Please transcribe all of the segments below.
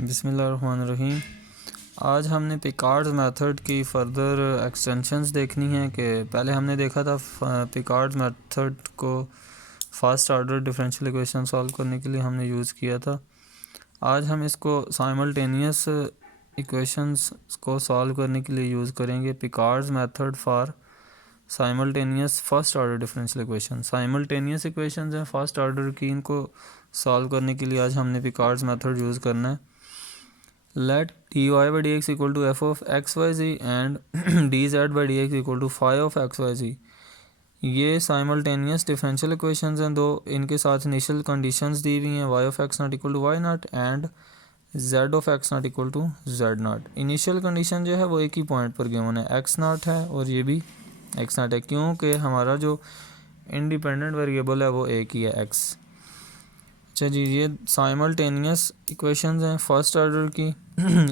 बिस्मिल्लाहिर्रहमानिर्रहीम। आज हमने पिकार्ड्स मेथड की फ़र्दर एक्सटेंशंस देखनी है कि पहले हमने देखा था पिकार्ड्स मेथड को first order differential equation solve करने के लिए हमने यूज़ किया था। आज हम इसको साइमल्टेनियस इक्वेशंस को सॉल्व करने के लिए यूज़ करेंगे। Picard's method for simultaneous first order differential equation. Simultaneous equations हैं फर्स्ट ऑर्डर की, इनको सॉल्व करने के लिए आज हमने पिकार्ड्स मेथड यूज़ करना है। Let dy by dx equal to f of xyz and dz by dx equal to phi of xyz। ये साइमल्टेनियस डिफरेंशियल इक्वेशंस हैं दो, इनके साथ इनिशियल कंडीशंस दी हुई हैं y of x naught equal to y naught and z of x naught equal to z naught. Initial condition जो है वो एक ही पॉइंट पर गिवन है, x नॉट है और ये भी x नॉट है, क्योंकि हमारा जो इंडिपेंडेंट वेरिएबल है वो एक ही है x। अच्छा जी, ये साइमल्टेनियस इक्वेशंस हैं फर्स्ट ऑर्डर की।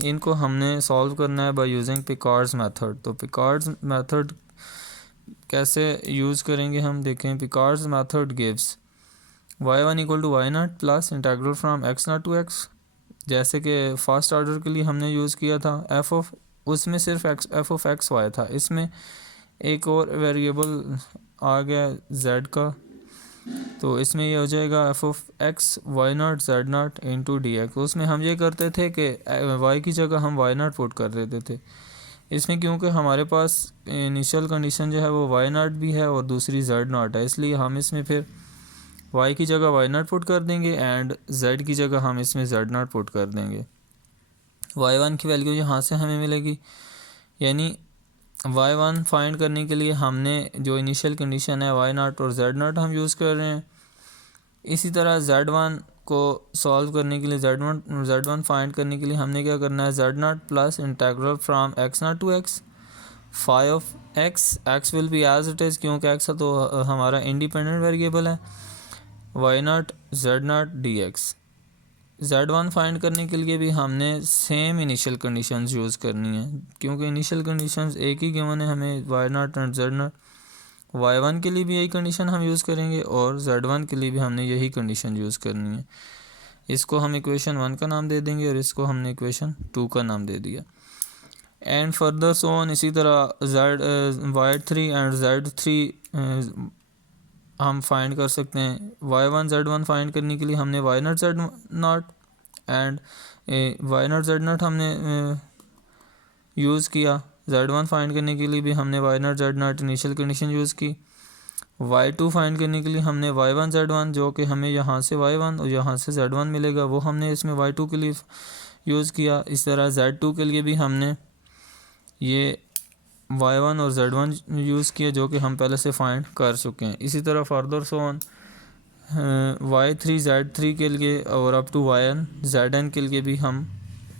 इनको हमने सॉल्व करना है बाय यूजिंग पिकार्ड्स मेथड। तो पिकार्ड्स मेथड कैसे यूज़ करेंगे हम देखें। Picard's method gives y1 equal to why not plus integral from x not to x, जैसे कि फर्स्ट ऑर्डर के लिए हमने यूज़ किया था f ऑफ, उसमें सिर्फ f ऑफ x y था, इसमें एक और वेरिएबल आ गया z का, तो इसमें ये हो जाएगा f of x y naught z not into D x. उसमें हम ये करते थे कि y की जगह हम y नॉट पुट कर देते थे। इसमें क्योंकि हमारे पास इनिशियल कंडीशन जो है वो y नॉट भी है और दूसरी z नॉट है, इसलिए हम इसमें फिर y की जगह y नॉट पुट कर देंगे एंड z की जगह हम इसमें z नॉट पुट कर देंगे। y1 की वैल्यू यहाँ से हमें मिलेगी, यानी y1 फाइंड करने के लिए हमने जो इनिशियल कंडीशन है y नॉट और z नॉट हम यूज़ कर रहे हैं। इसी तरह z1 को सॉल्व करने के लिए z1 फाइंड करने के लिए हमने क्या करना है, z not plus integral from x not to x phi of x will be as it is, क्योंकि x तो हमारा इंडिपेंडेंट वेरिएबल है, y naught z naught d x. z1 find करने के लिए भी हमने सेम इनिशियल कंडीशंस यूज़ करनी है, क्योंकि इनिशियल कंडीशंस एक ही गिवन है हमें y naught and z not. y1 के लिए भी यही कंडीशन हम यूज़ करेंगे और z1 के लिए भी हमने यही कंडीशन यूज़ करनी है। इसको हम इक्वेशन 1 का नाम दे देंगे और इसको हमने इक्वेशन 2 का नाम दे दिया। एंड फर्दर सो ऑन, इसी तरह y3 एंड z3 हम फाइंड कर सकते हैं। y1 z1 फाइंड करने के लिए हमने y naught z not and y naught z not हमने यूज़ किया। z1 फाइंड करने के लिए भी हमने y naught z naught initial condition use की। y2 फाइंड करने के लिए हमने y1 z1, जो कि हमें यहाँ से y1 और यहाँ से z1 मिलेगा, वो हमने इसमें y2 के लिए यूज़ किया। इस तरह z2 के लिए भी हमने ये y1 और z1 यूज़ किया, जो कि हम पहले से फाइंड कर चुके हैं। इसी तरह further so on y3 z3 के लिए और अप टू yn zn के लिए भी हम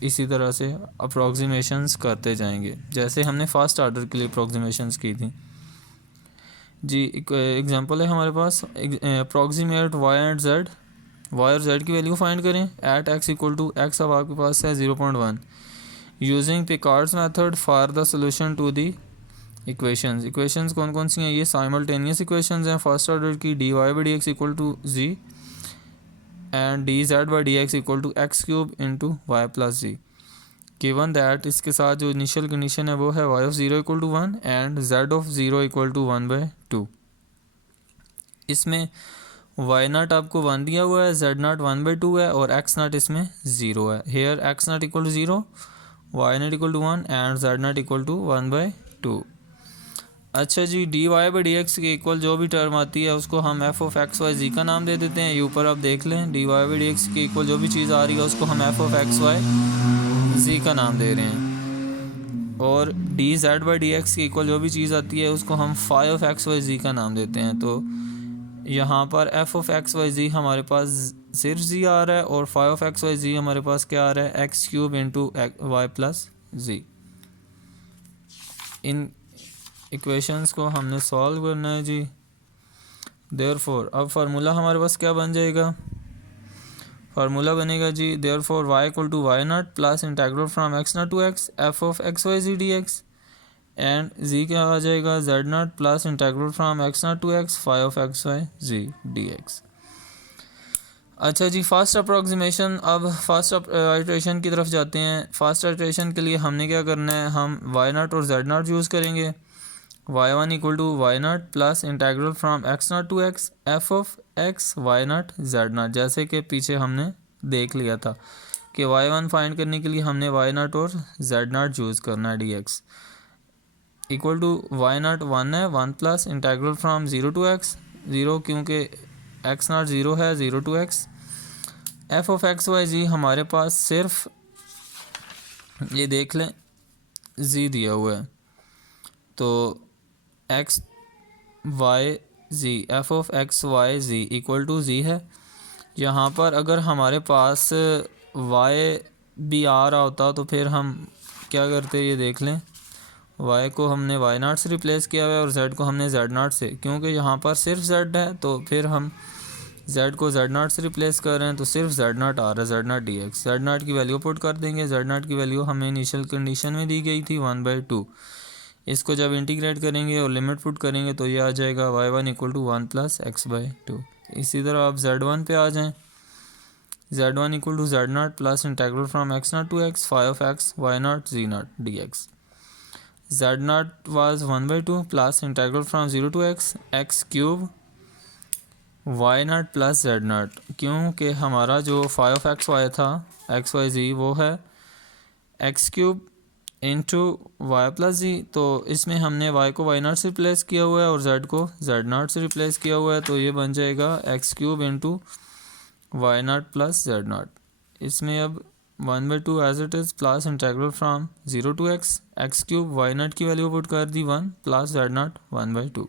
इसी तरह से अप्रॉक्सीमेशंस करते जाएंगे, जैसे हमने फर्स्ट ऑर्डर के लिए अप्रॉक्सीमेशंस की थी जी। एग्जांपल है हमारे पास, approximate y and z, y और z की वैल्यू फाइंड करें at x equal to x। अब आपके पास है 0.1। Using Picard's method for the solution to the equations कौन कौन सी हैं, ये साइमल्टेनियस इक्वेशंस हैं फर्स्ट ऑर्डर की। dy by D x equal to z and dz by D x equal to x cube into Y plus Z. Given that इसके साथ जो इनिशियल कंडीशन है वो है y of 0 equal to 1 and z of 0 equal to 1/2। इसमें y not आपको 1 दिया हुआ है, z नॉट 1/2 है और x नॉट इसमें 0 है। Here x naught equal to 0, y naught equal to 1 and z naught equal to 1/2। अच्छा जी, dy बाई डी एक्स के इक्वल जो भी टर्म आती है उसको हम f of x Y z का नाम दे देते हैं। ये ऊपर आप देख लें, dy बाई डी एक्स के इक्वल जो भी चीज़ आ रही है उसको हम f of x Y z का नाम दे रहे हैं, और dz बाई डी एक्स के इक्वल जो भी चीज़ आती है उसको हम phi of x Y z का नाम देते हैं। तो यहाँ पर f of x Y Z हमारे पास सिर्फ z आ रहा है और phi of x Y Z हमारे पास क्या आ रहा है, X cube into Y plus Z. इन इक्वेशंस को हमने सॉल्व करना है जी। देयरफॉर अब फार्मूला हमारे पास क्या बन जाएगा, फार्मूला बनेगा जी therefore y equal to why not plus integral from x not to x f of x Y ji D X and z क्या आ जाएगा, z not plus integral from x not to x phi of x Y ji D x. अच्छा जी, first approximation. अब first iteration की तरफ जाते हैं। फास्ट आइट्रेशन के लिए हमने क्या करना है, हम वाई नॉट और जेड नॉट यूज़ करेंगे। Y one equal to why not plus integral from x naught to x F of x y naught z naught, जैसे कि पीछे हमने देख लिया था कि वाई वन फाइंड करने के लिए हमने वाई नॉट और जेड नॉट यूज़ करना है। D x equal to why not one है, one plus integral from zero to X, zero क्योंकि एक्स नॉट ज़ीरो है, zero to x F of x Y Z. हमारे पास सिर्फ ये देख लें जी दिया हुआ है, तो X Y Z, F of x Y Z equal to Z है। यहाँ पर अगर हमारे पास वाई भी आ रहा होता तो फिर हम क्या करते, ये देख लें, वाई को हमने वाई नॉट से रिप्लेस किया हुआ है और जेड को हमने जेड नॉट से, क्योंकि यहाँ पर सिर्फ जेड है तो फिर हम जेड को जेड नॉट से रिप्लेस कर रहे हैं तो सिर्फ जेड नॉट आ रहा है, Z not d x. Z not की वैल्यू पुट कर देंगे। जेड नॉट की वैल्यू हमें इनिशियल कंडीशन में दी गई थी 1/2। इसको जब इंटीग्रेट करेंगे और लिमिट पुट करेंगे तो ये आ जाएगा y one equal to one plus x by two. इसी तरह आप जेड वन पे आ जाएँ। Z one equal to z naught plus integral from x naught to x phi of x y naught z naught d x. Z naught was 1/2 plus integral from zero to x cube y not plus z naught, क्योंकि हमारा जो phi of x y था x Y जी वो है X cube into Y plus Z. तो इसमें हमने Y को वाई नॉट से रिप्लेस किया हुआ है और जेड को जेड नॉट से रिप्लेस किया हुआ है, तो ये बन जाएगा x cube into y not plus z naught. इसमें अब 1/2 as it is plus integral from zero to x cube y naught की वैल्यू पुट कर दी 1 plus z naught 1/2,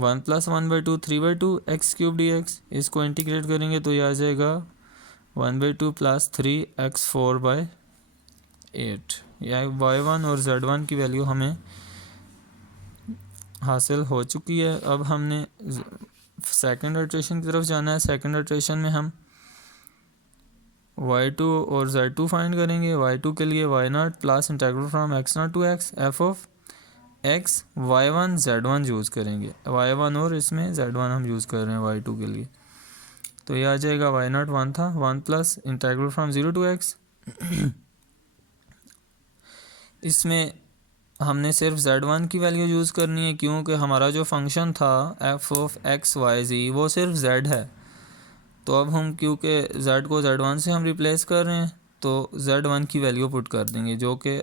1 plus 1/2 3/2 x cube d x. इसको इंटीग्रेट करेंगे तो ये आ जाएगा 1/2 प्लस 3x4/8। यह वाई वन और जेड वन की वैल्यू हमें हासिल हो चुकी है। अब हमने सेकंड इटरेशन की तरफ जाना है। सेकंड इटरेशन में हम y2 और z2 फाइंड करेंगे। y2 के लिए y not plus integral from x naught to x F of x y one z one use करेंगे। वाई वन और इसमें जेड वन हम यूज़ कर रहे हैं y2 के लिए, तो ये आ जाएगा वाई नॉट वन था, one plus integral from zero to x. इसमें हमने सिर्फ z1 की वैल्यू यूज़ करनी है, क्योंकि हमारा जो फंक्शन था एफ ऑफ एक्स वाई जी वो सिर्फ z है। तो अब हम क्योंकि z को z1 से हम रिप्लेस कर रहे हैं तो z1 की वैल्यू पुट कर देंगे, जो कि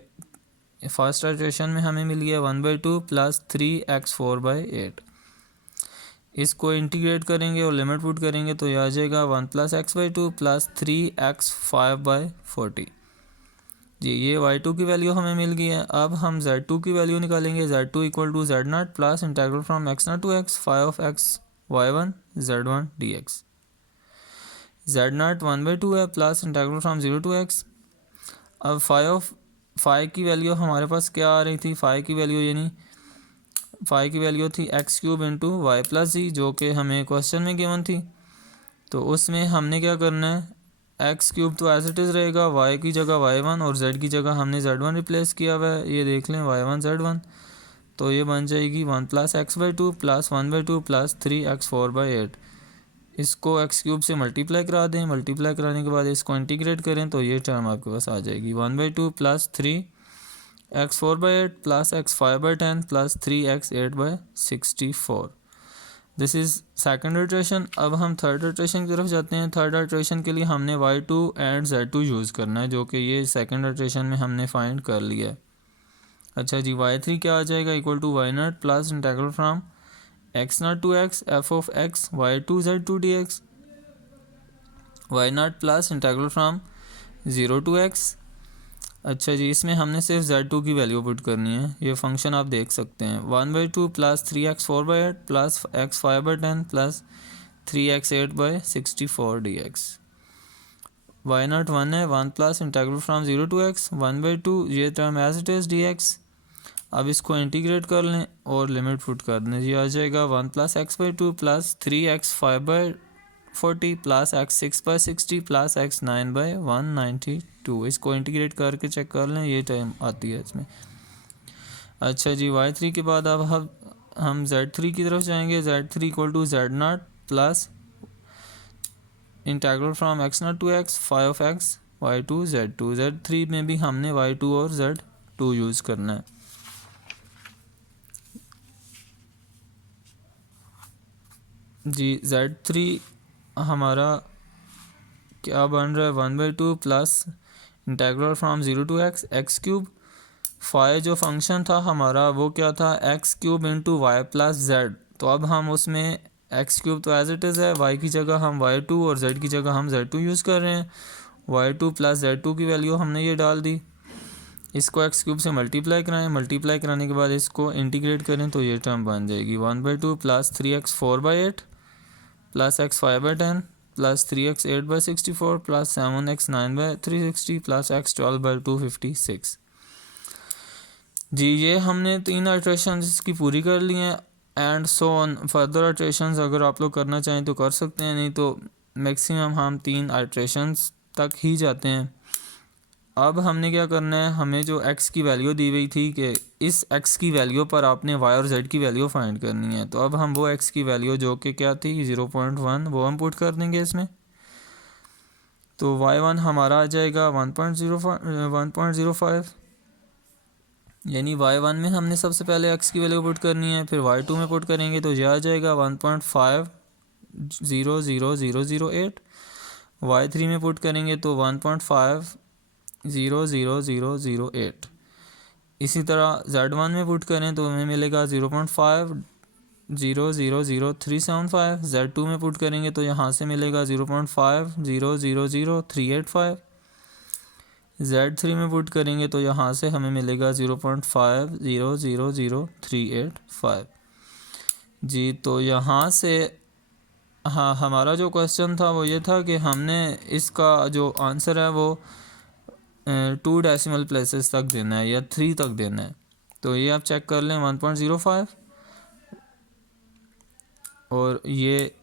फर्स्ट इटरेशन में हमें मिल गया 1/2 प्लस 3x4/8। इसको इंटीग्रेट करेंगे और लिमिट पुट करेंगे तो यह आ जाएगा 1 प्लस x/2 प्लस 3x5/40 जी। ये y2 की वैल्यू हमें मिल गई है। अब हम z2 की वैल्यू निकालेंगे। z2 equal to z naught plus integral from x naught to x phi of x y one z one d x. Z naught 1/2 है plus integral from zero to x. अब phi की value हमारे पास क्या आ रही थी, five की value यानी फाइव की वैल्यू थी X cube into Y plus Z, जो कि हमें क्वेश्चन में गिवन थी। तो उसमें हमने क्या करना है, एक्स क्यूब तो एज इट इज़ रहेगा, वाई की जगह वाई वन और जेड की जगह हमने जेड वन रिप्लेस किया हुआ है। ये देख लें वाई वन जेड वन, तो ये बन जाएगी 1 plus x/2 plus 1/2 plus 3x4/8। इसको एक्स क्यूब से मल्टीप्लाई करा दें। मल्टीप्लाई कराने के बाद इसको इंटीग्रेट करें तो ये टर्म आपके पास आ जाएगी 1/2 plus 3x4/8 plus x5/10 plus 3x8/64। This is second iteration. अब हम थर्ड इटरेशन की तरफ जाते हैं। थर्ड इटरेशन के लिए हमने y2 एंड z2 यूज़ करना है, जो कि ये सेकंड इटरेशन में हमने फाइंड कर लिया है। अच्छा जी, y3 क्या आ जाएगा, equal to why not plus integral from x naught to x F of x y two z two d x. Y not plus integral from zero to x. अच्छा जी, इसमें हमने सिर्फ z2 की वैल्यू पुट करनी है। ये function आप देख सकते हैं 1/2 plus 3x4/8 plus x5/10 plus 3x8/64 d x. Y not one है, 1 plus integral from zero to x 1/2, ये term as it is d x. अब इसको इंटीग्रेट कर लें और लिमिट पुट कर दें। ये आ जाएगा 1 plus x/2 plus 3x5/40 plus x6/60 plus x9/192। इसको इंटीग्रेट करके चेक कर लें, ये टाइम आती है इसमें। अच्छा जी, y3 के बाद अब हम z3 की तरफ जाएंगे। z3 equal to z naught plus integral from x0 to x phi of x y2 z2 z3 में भी हमने y2 और z2 यूज़ करना है। जी z3 हमारा क्या बन रहा है 1/2 plus integral from 0 to x x cube. Phi जो फंक्शन था हमारा वो क्या था x cube into Y plus z. तो अब हम उसमें एक्स क्यूब तो एज इट इज़ है, वाई की जगह हम y2 और z की जगह हम z2 यूज़ कर रहे हैं। y2 प्लस z2 की वैल्यू हमने ये डाल दी। इसको एक्स क्यूब से मल्टीप्लाई कराएं, मल्टीप्लाई कराने के बाद इसको इंटीग्रेट करें तो ये टर्म बन जाएगी 1/2 plus 3x 4/8 plus x 5/10 plus 3x 8/64 plus 7x 9/360 plus x 12/256। जी ये हमने 3 अल्ट्रेशंस इसकी पूरी कर ली हैं and so on. Further alterations अगर आप लोग करना चाहें तो कर सकते हैं, नहीं तो मैक्सिमम हम 3 अल्ट्रेशंस तक ही जाते हैं। अब हमने क्या करना है, हमें जो x की वैल्यू दी हुई थी कि इस x की वैल्यू पर आपने y और z की वैल्यू फाइंड करनी है। तो अब हम वो x की वैल्यू जो कि क्या थी 0.1 वो हम पुट कर देंगे इसमें। तो y1 हमारा आ जाएगा 1.05 यानी y1 में हमने सबसे पहले x की वैल्यू पुट करनी है, फिर y2 में पुट करेंगे तो यह आ जाएगा 1.500008। y3 में पुट करेंगे तो 1.500008। इसी तरह z1 में पुट करें तो हमें मिलेगा 0.50000375। z2 में पुट करेंगे तो यहाँ से मिलेगा 0.50000385। z3 में पुट करेंगे तो यहाँ से हमें मिलेगा 0.50000385। जी तो यहाँ से हाँ हमारा जो क्वेश्चन था वो ये था कि हमने इसका जो आंसर है वो 2 डेसिमल प्लेसेस तक देना है या 3 तक देना है। तो ये आप चेक कर लें 1.05 और ये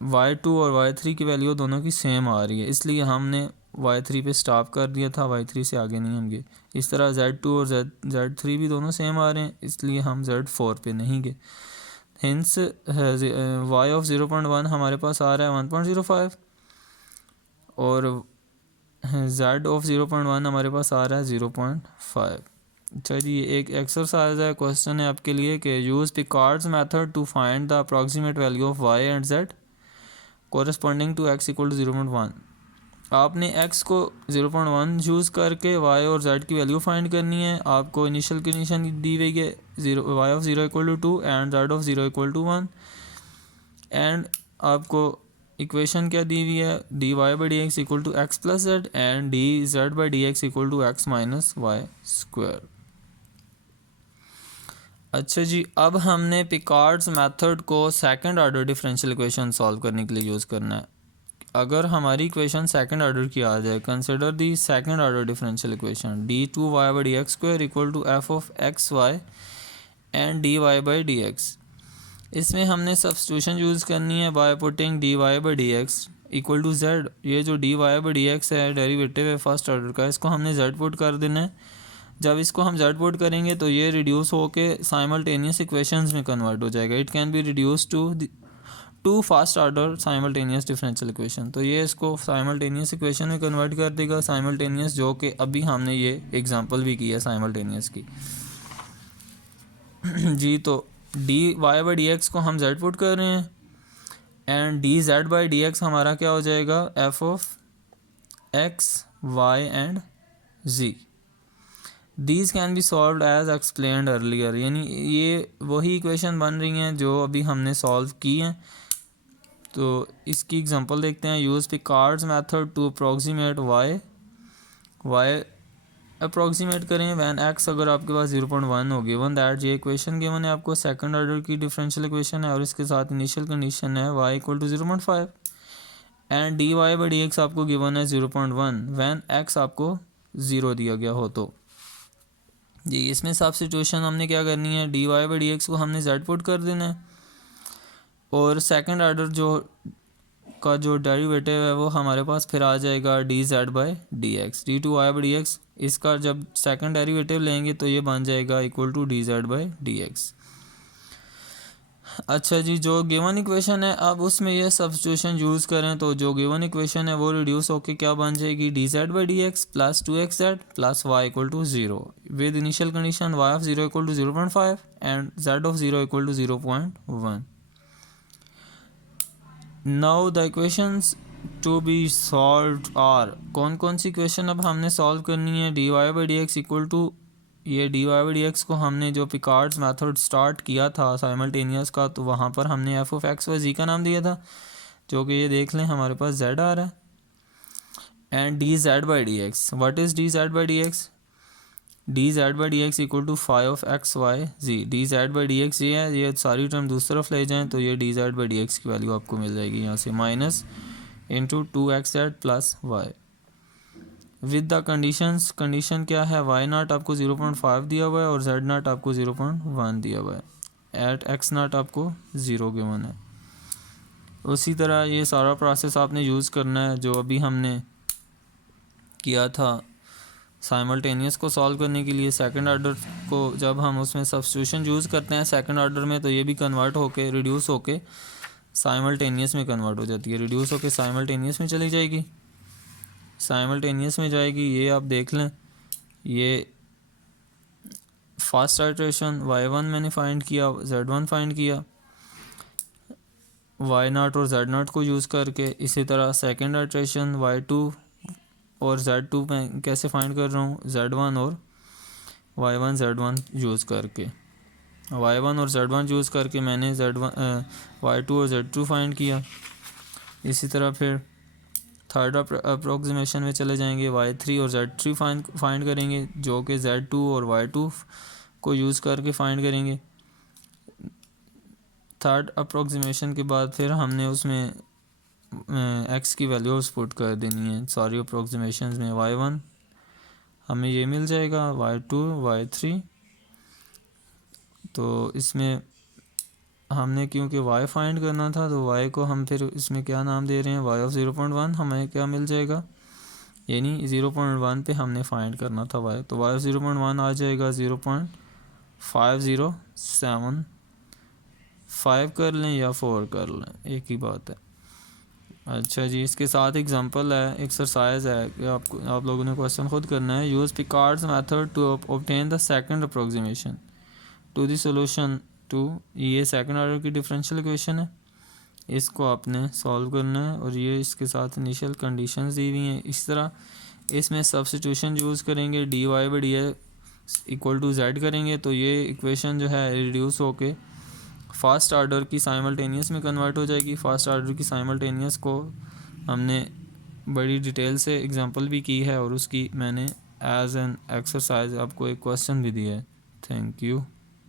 y2 और y3 की वैल्यू दोनों की सेम आ रही है, इसलिए हमने y3 पे स्टॉप कर दिया था, y3 से आगे नहीं हम गए। इस तरह z2 और z3 भी दोनों सेम आ रहे हैं, इसलिए हम z4 पे नहीं गए। हिंस y ऑफ 0.1 हमारे पास आ रहा है 1.05 और z ऑफ 0.1 हमारे पास आ रहा है 0.5। अच्छा जी एक एक्सरसाइज है, क्वेश्चन है आपके लिए कि use Picard's method to find the approximate value of y and z corresponding to x equal to 0.1। आपने x को 0.1 यूज़ करके y और z की वैल्यू फाइंड करनी है। आपको इनिशियल कंडीशन दी हुई है y of 0 equal to 2 and z of 0 equal to 1 and आपको इक्वेशन क्या दी हुई है dy by D x equal to x plus z and d Z by D x equal to x minus y square. अच्छा जी अब हमने Picard's method को second order differential equation solve करने के लिए यूज़ करना है। अगर हमारी इक्वेशन सेकंड ऑर्डर की आ जाए, consider the second order differential equation d2y by D x square equal to f of x y and dy by D x. इसमें हमने सब्स्टिट्यूशन यूज़ करनी है by putting dy by D x equal to z. ये जो dy by D x है derivative है first order का, इसको हमने z पुट कर देना है। जब इसको हम z पुट करेंगे तो ये रिड्यूस होके साइमल्टेनियस इक्वेशंस में कन्वर्ट हो जाएगा। It can be reduce to first order simultaneous differential equation. तो ये इसको साइमल्टेनियस इक्वेशन में कन्वर्ट कर देगा, साइमल्टेनियस जो कि अभी हमने ये एग्जांपल भी की है साइमल्टेनियस की। जी तो dy बाई डी एक्स को हम z पुट कर रहे हैं and d Z by D x हमारा क्या हो जाएगा f of x y and z। These can be solve as explained earlier, यानी ये वही इक्वेशन बन रही हैं जो अभी हमने सॉल्व की हैं। तो इसकी एग्जांपल देखते हैं। Use Picard's method to approximate y approximate करें वैन x अगर आपके पास 0.1 हो गिवन दैट ये इक्वेशन गिवन है आपको सेकंड ऑर्डर की डिफरेंशियल इक्वेशन है और इसके साथ इनिशियल कंडीशन है y equal to 0.5 and dy by D x आपको गिवन है 0.1 वैन x आपको 0 दिया गया हो। तो जी इसमें सब्स्टिट्यूशन हमने क्या करनी है dy बाई डी एक्स को हमने z पुट कर देना है और सेकंड ऑर्डर जो डेरिवेटिव है वो हमारे पास फिर आ जाएगा d Z by D x d2y by D x. इसका जब सेकंड डेरिवेटिव लेंगे तो ये बन जाएगा equal to d Z by D x. अच्छा जी, जो गिवन इक्वेशन है अब उसमें ये सब्स्टिट्यूशन यूज़ करें तो जो गिवन इक्वेशन है वो रिड्यूस होके क्या बन जाएगी, D Z by D X plus 2xz plus Y equal to 0 with initial condition y of 0 equal to 0.5 and z of 0 equal to 0.1। Now the equations to be solve are, कौन कौन सी equation अब हमने solve करनी है, D Y by D x equal to, ये D Y by D X को हमने जो पिकार्ड्स मेथड स्टार्ट किया था साइमल्टेनियस का, तो वहाँ पर हमने एफ ऑफ एक्स व जी का नाम दिया था, जो कि ये देख लें हमारे पास जेड आ रहा है, and d Z by D x, what is d Z by D x, d Z by D x equal to five of x Y ji, d Z by D x ये है, ये सारी term दूसरी तरफ ले जाएँ तो ये d Z by D x की वैल्यू आपको मिल जाएगी यहाँ से minus into 2xz plus y with the conditions, condition क्या है, वाई नाट आपको 0.5 दिया हुआ है और जेड नाट आपको 0.1 दिया हुआ है, एट एक्स नाट आपको 0 गिवन है। उसी तरह ये सारा प्रोसेस आपने यूज़ करना है जो अभी हमने किया था साइमल्टेनियस को सॉल्व करने के लिए। सेकंड ऑर्डर को जब हम उसमें सब्स्टिट्यूशन यूज़ करते हैं सेकंड ऑर्डर में, तो ये भी कन्वर्ट होके रिड्यूस होके साइमल्टेनियस में कन्वर्ट हो जाती है, रिड्यूस होके साइमल्टेनियस में चली जाएगी, साइमल्टेनियस में जाएगी। ये आप देख लें, ये फर्स्ट आइट्रेशन y1 मैंने फाइंड किया, z1 फाइंड किया y नॉट और z नॉट को यूज़ करके। इसी तरह सेकंड आइट्रेशन y2 और z2 मैं कैसे फाइंड कर रहा हूँ, z1 और y1 z1 यूज़ करके, y1 और z1 यूज़ करके मैंने y2 और z2 फाइंड किया। इसी तरह फिर थर्ड अप्रोक्सीमेशन में चले जाएंगे, y3 और z3 फाइंड करेंगे, जो कि z2 और y2 को यूज़ करके फाइंड करेंगे। थर्ड अप्रोक्सीमेशन के बाद फिर हमने उसमें x की वैल्यूज़ पुट कर देनी है सारी अप्रोक्सीमेशन में। y1 हमें ये मिल जाएगा, y2 y3, तो इसमें हमने क्योंकि y फाइंड करना था तो y को हम फिर इसमें क्या नाम दे रहे हैं, y ऑफ 0.1, हमें क्या मिल जाएगा, यानी 0.1 पे हमने फाइंड करना था y, तो y ऑफ 0.1 आ जाएगा 0.5075 कर लें या 4 कर लें, एक ही बात है। अच्छा जी, इसके साथ एग्जांपल है, एक्सरसाइज है कि आप लोगों ने क्वेश्चन खुद करना है। Use Picard's method to obtain the second approximation to the solution to, ये सेकंड ऑर्डर की डिफरेंशियल इक्वेशन है, इसको आपने सॉल्व करना है और ये इसके साथ इनिशियल कंडीशंस दी हुई हैं। इस तरह इसमें सब्स्टिट्यूशन यूज़ करेंगे, d Y by D x equal to z करेंगे तो ये इक्वेशन जो है रिड्यूस होके फर्स्ट ऑर्डर की साइमल्टेनियस में कन्वर्ट हो जाएगी। फर्स्ट ऑर्डर की साइमल्टेनियस को हमने बड़ी डिटेल से एग्जांपल भी की है और उसकी मैंने एज एन एक्सरसाइज आपको एक क्वेश्चन भी दिया है। Thank you.